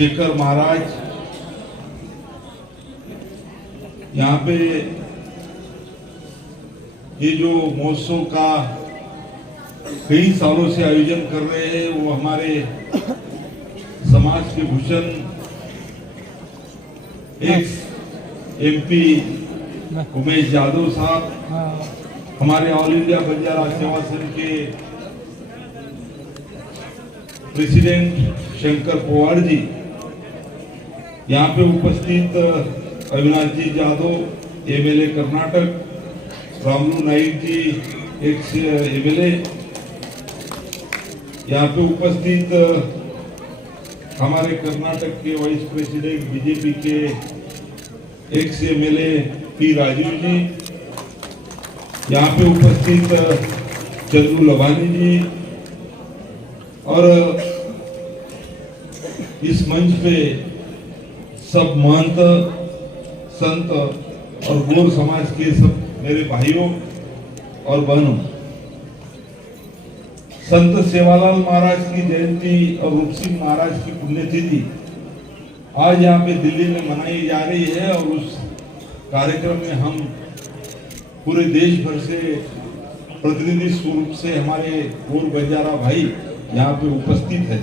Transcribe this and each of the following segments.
शेखर महाराज यहाँ पे ये जो महोत्सव का कई सालों से आयोजन कर रहे हैं, वो हमारे समाज के भूषण एक्स एमपी उमेश यादव साहब, हमारे ऑल इंडिया बंजारा सेवा संघ के प्रेसिडेंट शंकर पवार जी, यहाँ पे उपस्थित अविनाश जी यादव एमएलए कर्नाटक, रामलू नाइक जी एक्स एमएलए, यहाँ पे उपस्थित हमारे कर्नाटक के वाइस प्रेसिडेंट बीजेपी के एक्स एमएलए पी राजीव जी, यहाँ पे उपस्थित चंद्रू लवानी जी, और इस मंच पे सब महंत संत और गौर समाज के सब मेरे भाइयों और बहनों, संत सेवालाल महाराज की जयंती और रूप सिंह महाराज की पुण्यतिथि आज यहाँ पे दिल्ली में मनाई जा रही है, और उस कार्यक्रम में हम पूरे देश भर से प्रतिनिधि स्वरूप से हमारे गौर बंजारा भाई यहाँ पे उपस्थित है।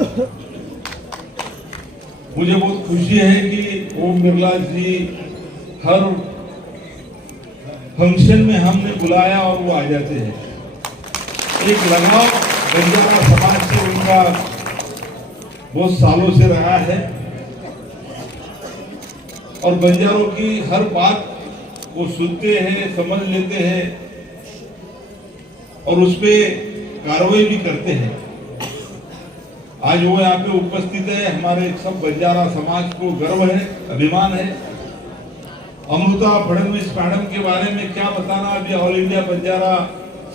मुझे बहुत खुशी है कि ओम बिरला जी हर फंक्शन में हमने बुलाया और वो आ जाते हैं। एक लगाव बंजारा समाज से उनका बहुत सालों से रहा है, और बंजारों की हर बात वो सुनते हैं, समझ लेते हैं और उस पे कार्रवाई भी करते हैं। आज वो यहाँ पे उपस्थित है, हमारे सब बंजारा समाज को गर्व है, अभिमान है। अमृता फडणवीस मैडम के बारे में क्या बताना, अभी ऑल इंडिया बंजारा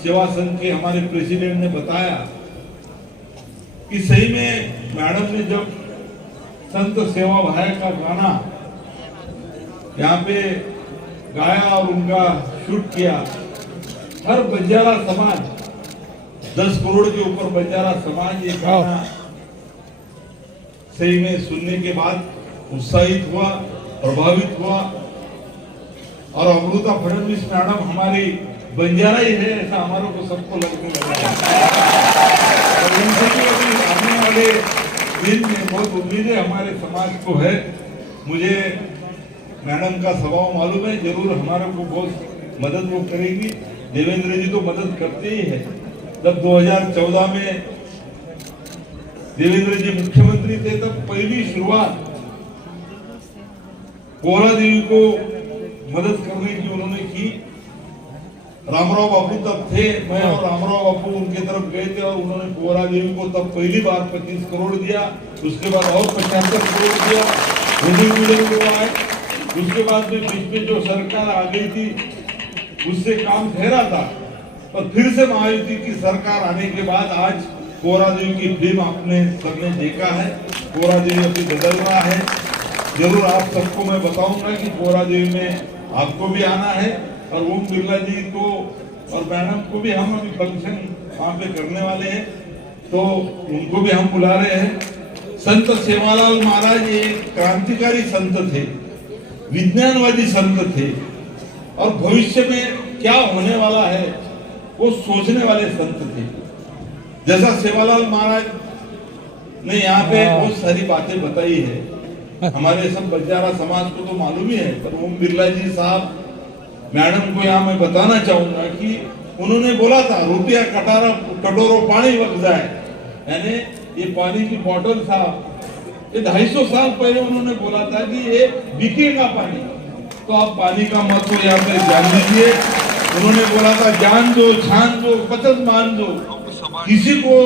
सेवा संघ के हमारे प्रेसिडेंट ने बताया कि सही में मैडम ने जब संत सेवा भाई का गाना यहाँ पे गाया और उनका शूट किया, हर बंजारा समाज 10 करोड़ के ऊपर बंजारा समाज ये गाना सही में सुनने के बाद उत्साहित हुआ, प्रभावित हुआ। और अमृता फडणवीस मैडम हमारी बंजारा ही है ऐसा हमारे को सबको लगने लगा। और उनसे भी अभी आने वाले दिन में बहुत उम्मीदें हमारे समाज को है। मुझे मैडम का स्वभाव मालूम है, जरूर हमारे को बहुत मदद वो करेगी। देवेंद्र जी तो मदद करते ही है। जब 2014 में देवेंद्र जी मुख्यमंत्री थे तब पहली शुरुआत कोहरा देवी को मदद करने की उन्होंने की। रामराव बापू तब थे, मैं और रामराव बापू उनके तरफ गए थे और उन्होंने कोहरा देवी को तब पहली बार 25 करोड़ दिया, उसके बाद और 75 करोड़ दिया। को आए, उसके बाद में बीच में जो सरकार आ गई थी उससे काम ठहरा था, और फिर से महायुति की सरकार आने के बाद आज कोहरा देवी की फिल्म आपने सबने देखा है। कोहरा देवी अभी बदल रहा है। जरूर आप सबको मैं बताऊंगा कि कोहरा देवी में आपको भी आना है, और ओम बिरला जी को और मैडम को भी हम अभी फंक्शन वहाँ पे करने वाले हैं, तो उनको भी हम बुला रहे हैं। संत सेवालाल महाराज एक क्रांतिकारी संत थे, विज्ञानवादी संत थे, और भविष्य में क्या होने वाला है वो सोचने वाले संत थे। जैसा सेवालाल महाराज ने यहाँ पे बहुत सारी बातें बताई है, हमारे सब बंजारा समाज को तो मालूम ही है, पर ओम बिरला जी साहब मैडम को यहाँ मैं बताना चाहूंगा कि उन्होंने बोला था रुपया कटोरो पानी वक जाए, यानी ये पानी की बोतल साहब ये 250 साल पहले उन्होंने बोला था कि ये बिकेगा पानी, तो आप पानी का महत्व यहाँ पे जान लीजिए। उन्होंने बोला था जान दो, छान दो, पसंद मान दो, किसी को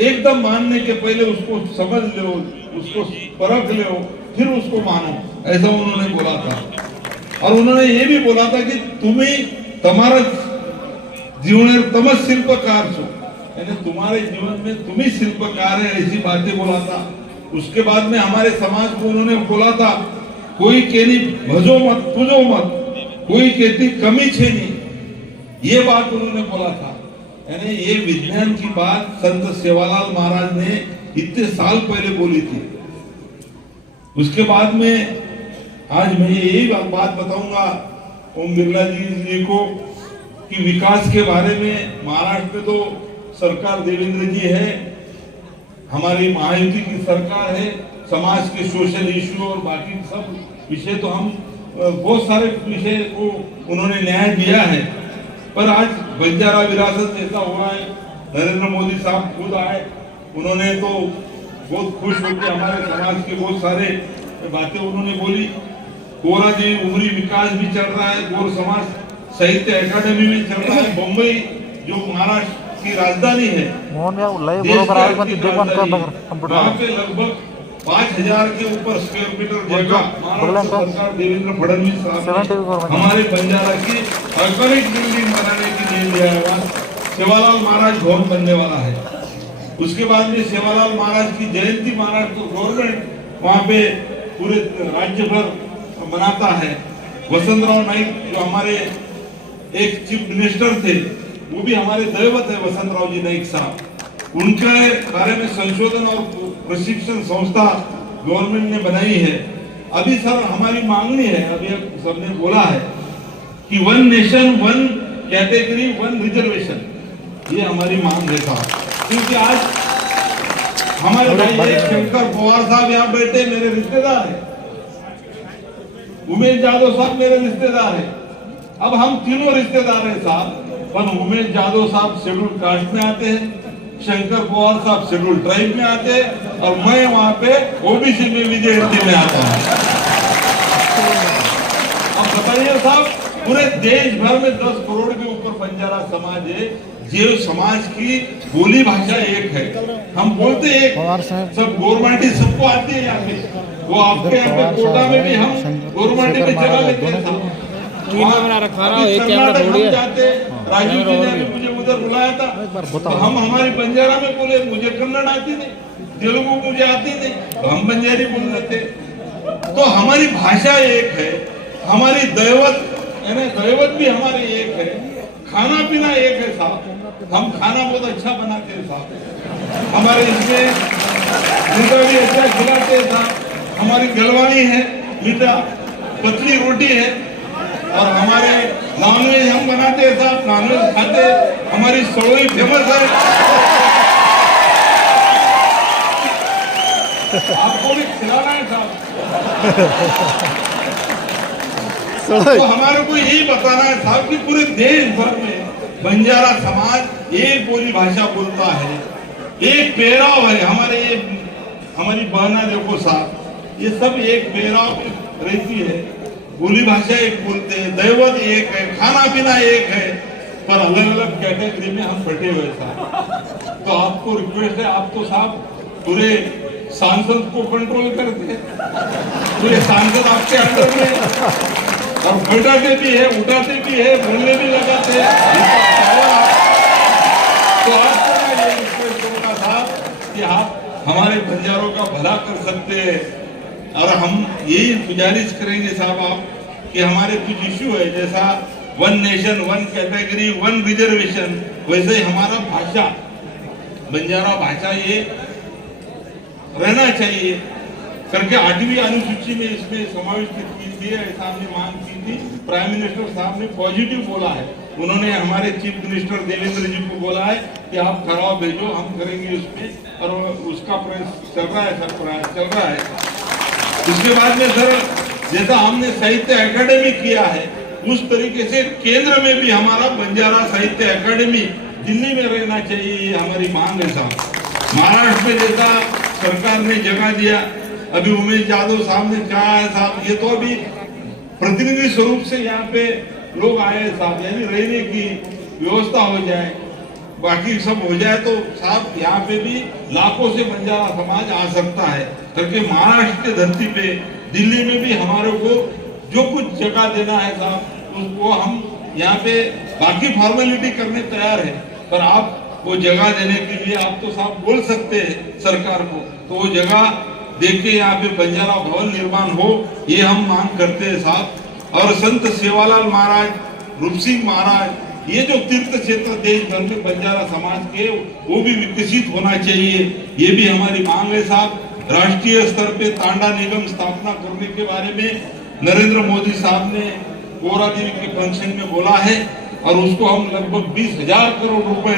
एकदम मानने के पहले उसको समझ लो, उसको परख लो, फिर उसको मानो, ऐसा उन्होंने बोला था। और उन्होंने ये भी बोला था कि तुम्हें तुम्हारा जीवन तम शिल्पकार छो, यानी तुम्हारे जीवन में तुम ही शिल्पकार है, ऐसी बातें बोला था। उसके बाद में हमारे समाज को उन्होंने बोला था कोई केनी भजो मत पूजो मत, कोई कहती कमी छे नहीं, ये बात उन्होंने बोला था। यानी ये विज्ञान की बात संत सेवालाल महाराज ने इतने साल पहले बोली थी। उसके बाद में आज मैं यही बात बताऊंगा ओम बिरला जी को कि विकास के बारे में महाराष्ट्र में तो सरकार देवेंद्र जी है, हमारी महायुति की सरकार है, समाज के सोशल इश्यू और बाकी सब विषय तो हम बहुत सारे विषय को उन्होंने न्याय दिया है। पर आज बंजारा विरासत जैसा हुआ है, नरेंद्र मोदी साहब खुद आए, उन्होंने तो बहुत खुश होकर हमारे समाज के बहुत सारे बातें उन्होंने बोली। कोरा जी उमरी विकास भी चल रहा है, गौर समाज साहित्य अकादमी में चल रहा है। मुंबई जो महाराष्ट्र की राजधानी है, वहाँ पे लगभग 5000 के ऊपर स्क्वायर मीटर जगह महाराष्ट्र सरकार देवेंद्र फडणवीस साहब हमारे बंजारा की आइकॉनिक बिल्डिंग बनाने की नींव लिया है। सेवालाल महाराज भवन बनने वाला है। उसके बाद में सेवालाल महाराज की जयंती महाराष्ट्र गवर्नमेंट वहाँ पे पूरे राज्य भर मनाता है। वसंतराव नाईक जो हमारे एक चीफ मिनिस्टर थे, वो भी हमारे दैवत है वसंतराव जी नाईक साहब। उनके बारे में संशोधन और प्रशिक्षण संस्था गवर्नमेंट ने बनाई है। अभी सर हमारी मांगनी है, अभी सबने बोला है कि 1 नेशन 1 कैटेगरी 1 रिजर्वेशन, ये हमारी मांग है साहब। क्योंकि आज हमारे भाई शंकर पवार साहब यहाँ बैठे, मेरे रिश्तेदार है। उमेश जाधव साहब मेरे रिश्तेदार है। अब हम तीनों रिश्तेदार हैं साहब, पर उमेश जाधव साहब शेड्यूल कास्ट में आते हैं, शंकर पवार साहब शेड्यूल ट्राइब में आते हैं, और मैं वहां पे ओबीसी में विजयंती में आता हूँ। अब बताइए साहब, पूरे देश भर में 10 करोड़ के ऊपर बंजारा समाज है, जो समाज की बोली भाषा एक है। हम बोलते एक, सब गवर्नमेंट सबको आती है यहाँ पे। वो आपके यहाँ पे कोटा में भी हम गवर्नमेंट में चला लेते हैं। राजीव जी ने मुझे उधर बुलाया था, तो हम हमारी बंजारा में बोले, मुझे कन्नड़ आती नहीं, तेलुगु मुझे आती नहीं, तो हम बंजारी बोल रहे थे। तो हमारी भाषा एक है, हमारी दैवत यानी दैवत भी हमारी एक है, खाना पीना एक है साहब। हम खाना बहुत अच्छा बनाते हैं साहब, हमारे इसमें मीठा भी अच्छा खिलाते हैं साहब। हमारी गलवानी है, मीठा पतली रोटी है, और हमारे नॉनवेज हम बनाते हैं साहब, नॉनवेज खाते। हमारी सड़ोई फेमस है, आपको भी खिलाना है साहब। तो हमारे को यही बताना है साहब कि पूरे देश भर में बंजारा समाज एक बोली भाषा बोलता है, एक पेहराव है। हमारी बहना देखो साहब, ये सब एक पेहराव रहती है, बोली भाषा एक बोलते हैं, दैवत एक है, खाना पीना एक है, पर अलग अलग कैटेगरी में हम बटे हुए साहब। तो आपको रिक्वेस्ट है, आप तो साहब पूरे सांसद को कंट्रोल करते हैं, पूरे सांसद आपके अंडर में, और बैठाते भी है, उठाते भी है, बोलने भी लगाते हैं। तो आपको मैं ये रिक्वेस्ट करूंगा साहब कि आप हमारे बंजारों का भला कर सकते हैं, और हम यही गुजारिश करेंगे साहब आप कि हमारे कुछ इश्यू है, जैसा 1 नेशन 1 कैटेगरी 1 रिजर्वेशन, वैसे ही हमारा भाषा बंजारा भाषा ये रहना चाहिए करके 8वीं अनुसूची में इसमें समाविष्ट की थी, ऐसा हमने मांग की थी। प्राइम मिनिस्टर साहब ने पॉजिटिव बोला है, उन्होंने हमारे चीफ मिनिस्टर देवेंद्र जी को बोला है कि आप ठहराव भेजो, हम करेंगे उसमें, और उसका प्रयास चल रहा है सर, प्रयास चल रहा है। उसके बाद में सर, जैसा हमने साहित्य अकादमी किया है, उस तरीके से केंद्र में भी हमारा बंजारा साहित्य अकादमी दिल्ली में रहना चाहिए, ये हमारी मांग है साहब। महाराष्ट्र में जैसा सरकार ने जगह दिया, अभी उमेश जाधव साहब ने कहा है साहब, ये तो अभी प्रतिनिधि स्वरूप से यहाँ पे लोग आए साहब, यानी रहने की व्यवस्था हो जाए, बाकी सब हो जाए तो साहब यहाँ पे भी लाखों से बंजारा समाज आ सकता है करके महाराष्ट्र की धरती पे दिल्ली में भी हमारे को जो कुछ जगह देना है साहब, उसको हम यहाँ पे बाकी फॉर्मेलिटी करने तैयार है। पर आप वो जगह देने के लिए आप तो साहब बोल सकते हैं सरकार को, तो वो जगह देके यहाँ पे बंजारा भवन निर्माण हो, ये हम मांग करते हैं साहब। और संत सेवालाल महाराज, रूप सिंह महाराज, ये जो तीर्थ क्षेत्र देश भर में बंजारा समाज के, वो भी विकसित होना चाहिए, ये भी हमारी मांग है साहब। राष्ट्रीय स्तर पे तांडा निगम स्थापना करने के बारे में नरेंद्र मोदी साहब ने पोरा देवी के फंक्शन में बोला है और उसको हम लगभग 20,000 करोड़ रुपए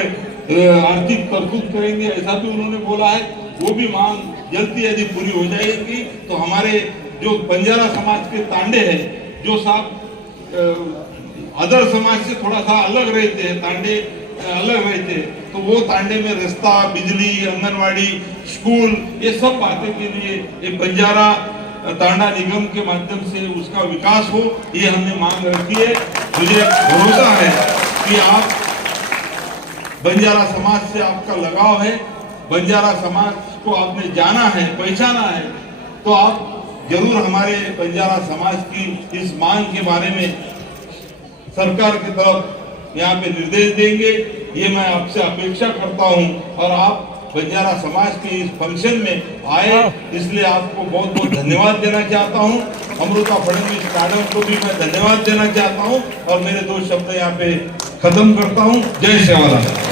आर्थिक तरतूद करेंगे, ऐसा भी उन्होंने बोला है। वो भी मांग जल्दी यदि पूरी हो जाएगी तो हमारे जो बंजारा समाज के तांडे हैं, जो साहब अदर समाज से थोड़ा सा अलग रहते हैं, तांडे अलग रहते, तो वो तांडे में रास्ता, बिजली, आंगनवाड़ी, स्कूल, ये सब बातें के लिए एक बंजारा तांडा निगम के माध्यम से उसका विकास हो, ये हमने मांग रखी है। मुझे भरोसा है कि आप बंजारा समाज से आपका लगाव है, बंजारा समाज को आपने जाना है, पहचाना है, तो आप जरूर हमारे बंजारा समाज की इस मांग के बारे में सरकार की तरफ यहाँ पे निर्देश देंगे, ये मैं आपसे अपेक्षा करता हूँ। और आप बंजारा समाज के इस फंक्शन में आए, इसलिए आपको बहुत बहुत धन्यवाद देना चाहता हूँ। अमृता फडणवीस मैडम को भी मैं धन्यवाद देना चाहता हूँ और मेरे 2 शब्द यहाँ पे खत्म करता हूँ। जय सेवालाल।